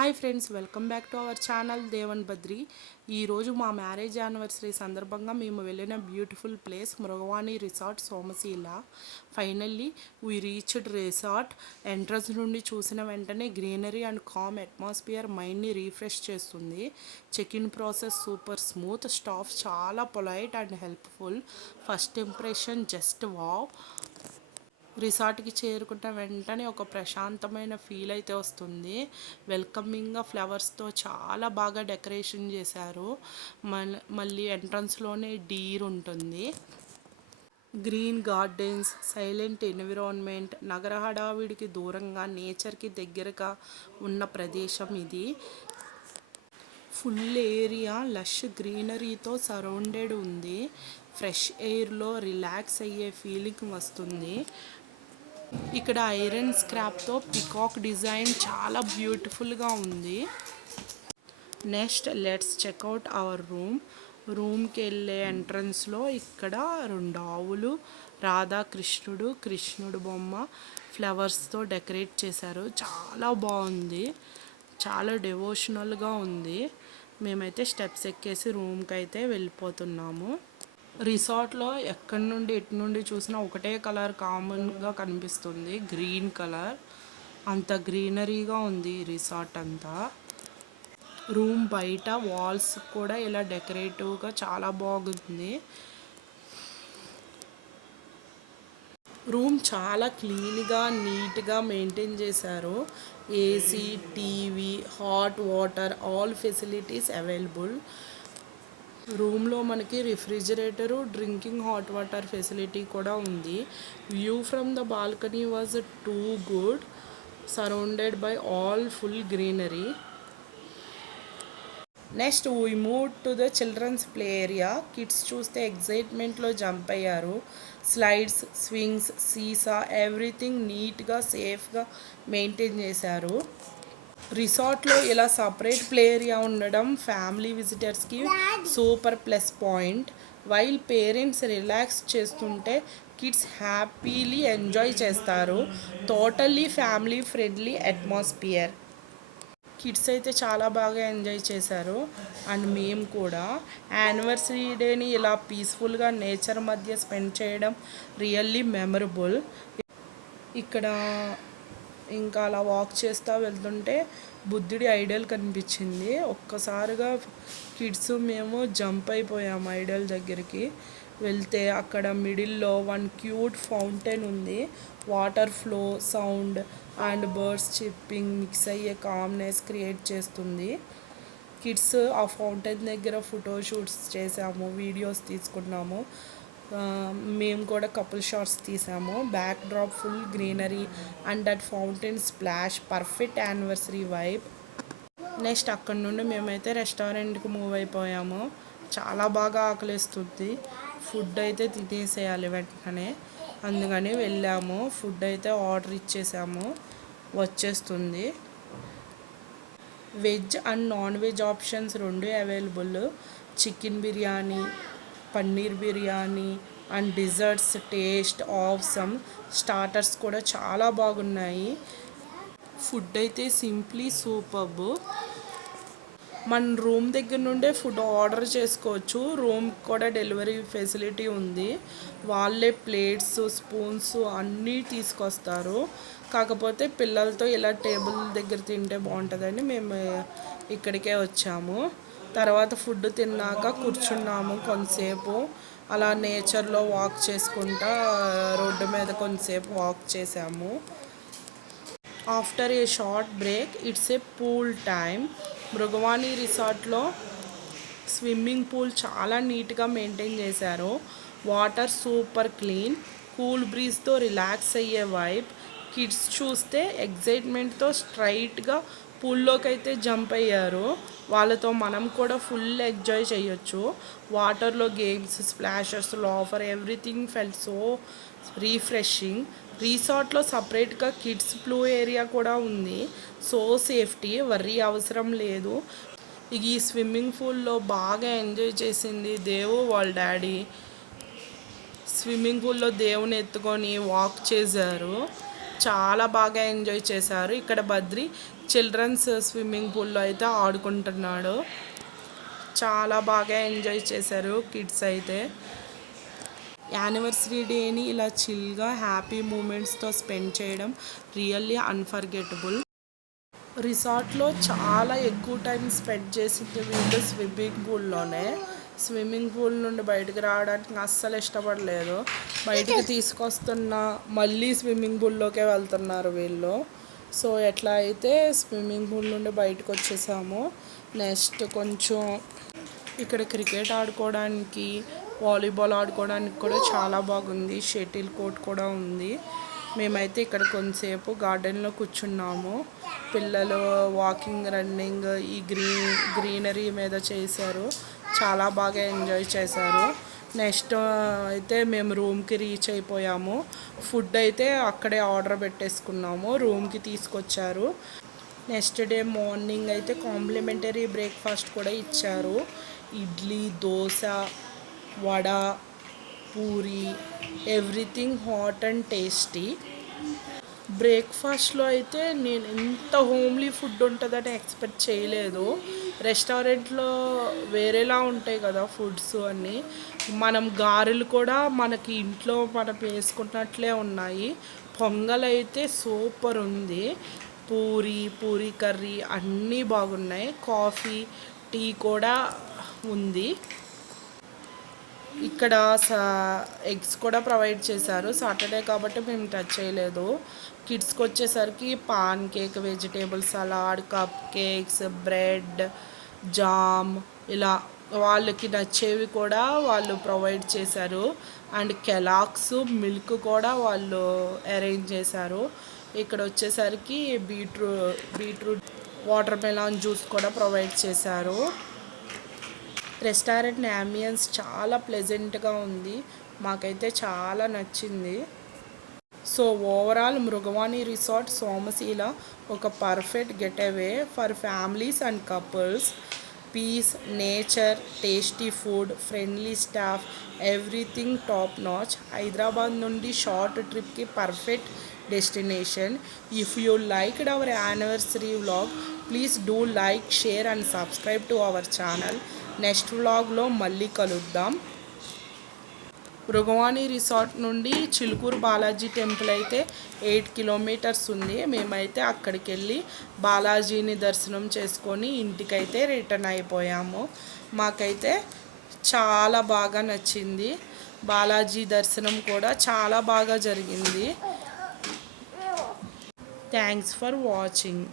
Hi friends, welcome back to our channel Devan Badri. ఈరోజు మా marriage anniversary సందర్భంగా మేము వెళ్ళిన beautiful place Mrugavani resort Somasila. Finally we reached resort. Entrance నుండి చూసిన వెంటనే గ్రీనరీ అండ్ కామ్ అట్మాస్ఫియర్ మైండ్ని రీఫ్రెష్ చేస్తుంది. Check in process super smooth, staff చాలా polite and helpful. First impression just wow. రిసార్ట్కి చేరుకున్న వెంటనే ఒక ప్రశాంతమైన ఫీల్ అయితే వస్తుంది. వెల్కమింగ్గా ఫ్లవర్స్తో చాలా బాగా డెకరేషన్ చేశారు. మళ్ళీ ఎంట్రన్స్లోనే డీర్ ఉంటుంది. గ్రీన్ గార్డెన్స్, సైలెంట్ ఎన్విరాన్మెంట్, నగర హడావిడికి దూరంగా నేచర్కి దగ్గరగా ఉన్న ప్రదేశం ఇది. ఫుల్ ఏరియా లష్ గ్రీనరీతో సరౌండెడ్ ఉంది. ఫ్రెష్ ఎయిర్లో రిలాక్స్ అయ్యే ఫీలింగ్ వస్తుంది. ఇక్కడ ఐరన్ స్క్రాప్తో పికాక్ డిజైన్ చాలా బ్యూటిఫుల్గా ఉంది. నెక్స్ట్ లెట్స్ చెక్అవుట్ అవర్ రూమ్కి వెళ్ళే ఎంట్రన్స్లో ఇక్కడ 2 ఆవులు, రాధాకృష్ణుడు, కృష్ణుడు బొమ్మ ఫ్లవర్స్తో డెకరేట్ చేశారు. చాలా బాగుంది, చాలా డివోషనల్గా ఉంది. మేమైతే స్టెప్స్ ఎక్కేసి రూమ్కి అయితే వెళ్ళిపోతున్నాము. రిసార్ట్లో ఎక్కడి నుండి ఎటు నుండి చూసినా ఒకటే కలర్ కామన్గా కనిపిస్తుంది, గ్రీన్ కలర్. అంత గ్రీనరీగా ఉంది రిసార్ట్ అంతా. రూమ్ బయట వాల్స్ కూడా ఇలా డెకరేటివ్గా చాలా బాగుంది. రూమ్ చాలా క్లీన్గా నీట్గా మెయింటైన్ చేశారు. AC, TV, hot water, all facilities available. రూమ్లో మనకి refrigerator, drinking hot water facility కూడా ఉంది. View from the balcony was too good, surrounded by all full greenery. Next we move to the children's play area. Kids చూస్తే ఎగ్జైట్మెంట్లో jump అయ్యారు. Slides, swings, seesaw everything నీట్గా సేఫ్గా maintain చేశారు. రిసార్ట్లో ఇలా సపరేట్ ప్లే ఏరియా ఉండడం ఫ్యామిలీ విజిటర్స్కి super plus point. While parents relax చేస్తుంటే కిడ్స్ హ్యాపీలీ ఎంజాయ్ చేస్తారు. Totally family friendly atmosphere. Kids అయితే చాలా బాగా ఎంజాయ్ చేశారు అండ్ మేము కూడా. యానివర్సరీ డేని ఇలా పీస్ఫుల్గా నేచర్ మధ్య స్పెండ్ చేయడం రియల్లీ మెమరబుల్. ఇక్కడ ఇంకా అలా వాక్ చేస్తూ వెళ్తుంటే బుద్ధుడి ఐడల్ కనిపించింది. ఒక్కసారిగా కిడ్స్ మేము జంప్ అయిపోయాము ఐడల్ దగ్గరికి. వెళ్తే అక్కడ మిడిల్లో 1 క్యూట్ ఫౌంటైన్ ఉంది. Water flow, sound and birds chipping mix అయ్యే కామ్నెస్ క్రియేట్ చేస్తుంది. కిడ్స్ ఆ ఫౌంటైన్ దగ్గర ఫోటోషూట్స్ చేసాము, వీడియోస్ తీసుకున్నాము. మేము కూడా కపుల్ షాట్స్ తీసాము. Backdrop full greenery and that fountain splash, perfect anniversary vibe. Next అక్కడ నుండి మేమైతే రెస్టారెంట్కి మూవ్ అయిపోయాము. చాలా బాగా ఆకలిస్తుంది, ఫుడ్ అయితే తినేసేయాలి వెంటనే, అందుకని వెళ్ళాము. ఫుడ్ అయితే ఆర్డర్ ఇచ్చేసాము, వచ్చేస్తుంది. Veg and non veg options 2 available. Chicken biryani, paneer biryani and desserts taste awesome. Starters కూడా చాలా బాగున్నాయి. ఫుడ్ అయితే సింప్లీ సూపర్బ్. మన రూమ్ దగ్గర నుండే ఫుడ్ ఆర్డర్ చేసుకోవచ్చు. రూమ్ కూడా డెలివరీ ఫెసిలిటీ ఉంది. వాళ్ళే ప్లేట్స్, స్పూన్స్ అన్నీ తీసుకొస్తారు. కాకపోతే పిల్లలతో ఇలా టేబుల్ దగ్గర తింటే బాగుంటుందని మేము ఇక్కడికే వచ్చాము. తర్వాత ఫుడ్ తిన్నాక కూర్చున్నాము కొంతసేపు. అలా నేచర్లో వాక్ చేసుకుంటా రోడ్డు మీద కొంతసేపు వాక్ చేసాము. After a short break it's a pool time. Mrugavani రిసార్ట్లో స్విమ్మింగ్ పూల్ చాలా నీట్గా మెయింటైన్ చేశారు. వాటర్ సూపర్ క్లీన్, కూల్ బ్రీజ్తో రిలాక్స్ అయ్యే వైబ్. కిడ్స్ చూస్తే ఎగ్జైట్మెంట్తో స్ట్రైట్గా పూల్లోకి అయితే జంప్ అయ్యారు. వాళ్ళతో మనం కూడా ఫుల్ ఎంజాయ్ చేయొచ్చు. వాటర్లో games, splashes, laughter everything felt so refreshing. రిసార్ట్లో సపరేట్గా కిడ్స్ ప్లే ఏరియా కూడా ఉంది. సో సేఫ్టీ వర్రీ అవసరం లేదు. ఈ స్విమ్మింగ్ పూల్లో బాగా ఎంజాయ్ చేసింది దేవు వాళ్ళ డాడీ. స్విమ్మింగ్ పూల్లో దేవుని ఎత్తుకొని వాక్ చేశారు, చాలా బాగా ఎంజాయ్ చేశారు. ఇక్కడ బద్రి చిల్డ్రన్స్ స్విమ్మింగ్ పూల్లో అయితే ఆడుకుంటున్నాడు. చాలా బాగా ఎంజాయ్ చేశారు కిడ్స్ అయితే. యానివర్సరీ డేని ఇలా చిల్గా హ్యాపీ మూమెంట్స్తో స్పెండ్ చేయడం రియల్లీ అన్ఫర్గెటబుల్. రిసార్ట్లో చాలా ఎక్కువ టైం స్పెండ్ చేసింది వీళ్ళు స్విమ్మింగ్ పూల్లోనే. స్విమ్మింగ్ పూల్ నుండి బయటకు రావడానికి అస్సలు ఇష్టపడలేదు. బయటికి తీసుకొస్తున్న మళ్ళీ స్విమ్మింగ్ పూల్లోకే వెళ్తున్నారు వీళ్ళు. సో ఎట్లా అయితే స్విమ్మింగ్ పూల్ నుండి బయటకు వచ్చేసాము. నెక్స్ట్ కొంచెం ఇక్కడ క్రికెట్ ఆడుకోవడానికి, వాలీబాల్ ఆడుకోవడానికి కూడా చాలా బాగుంది. షటిల్ కోర్ట్ కూడా ఉంది. మేమైతే ఇక్కడ కొంతసేపు గార్డెన్లో కూర్చున్నాము. పిల్లలు వాకింగ్, రన్నింగ్ ఈ గ్రీనరీ మీద చేశారు. చాలా బాగా ఎంజాయ్ చేశారు. నెక్స్ట్ అయితే మేము రూమ్కి రీచ్ అయిపోయాము. ఫుడ్ అయితే అక్కడే ఆర్డర్ పెట్టేసుకున్నాము, రూమ్కి తీసుకొచ్చారు. నెక్స్ట్ డే మార్నింగ్ అయితే కాంప్లిమెంటరీ బ్రేక్ఫాస్ట్ కూడా ఇచ్చారు. Idli, dosa, vada, puri, everything hot and tasty. బ్రేక్ఫాస్ట్లో అయితే నేను ఎంత హోమ్లీ ఫుడ్ ఉంటుందని ఎక్స్పెక్ట్ చేయలేదు. రెస్టారెంట్లో వేరేలా ఉంటాయి కదా ఫుడ్స్ అన్నీ. మనం గారెలు కూడా మనకి ఇంట్లో మనం వేసుకున్నట్లే ఉన్నాయి. పొంగల్ అయితే సూపర్ ఉంది. పూరి కర్రీ అన్నీ బాగున్నాయి. కాఫీ, టీ కూడా ఉంది. ఇక్కడ ఎగ్స్ కూడా ప్రొవైడ్ చేశారు. సాటర్డే కాబట్టి మేము టచ్ చేయలేదు. కిడ్స్కి వచ్చేసరికి pan cake, vegetable salad, cup cakes, bread, jam ఇలా వాళ్ళకి నచ్చేవి కూడా వాళ్ళు ప్రొవైడ్ చేశారు. అండ్ కెలాక్స్, మిల్క్ కూడా వాళ్ళు అరేంజ్ చేశారు. ఇక్కడ వచ్చేసరికి బీట్రూట్ వాటర్ మెలాన్ జ్యూస్ కూడా ప్రొవైడ్ చేశారు. రెస్టారెంట్ యాంబియన్స్ చాలా ప్లెజెంట్గా ఉంది. మాకైతే చాలా నచ్చింది. So overall Mrugavani resort Somasila ఒక perfect getaway for families and couples. Peace, nature, tasty food, friendly staff, everything top notch. Hyderabad నుండి షార్ట్ ట్రిప్కి perfect destination. If you liked our anniversary vlog, please do like, share and subscribe to our channel. Next వ్లాగ్లో మళ్ళీ కలుద్దాం. Mrugavani resort నుండి Chilukuru Balaji temple అయితే 8 kilometres ఉంది. మేమైతే అక్కడికి వెళ్ళి బాలాజీని దర్శనం చేసుకొని ఇంటికైతే రిటర్న్ అయిపోయాము. మాకైతే చాలా బాగా నచ్చింది. బాలాజీ దర్శనం కూడా చాలా బాగా జరిగింది. Thanks for watching.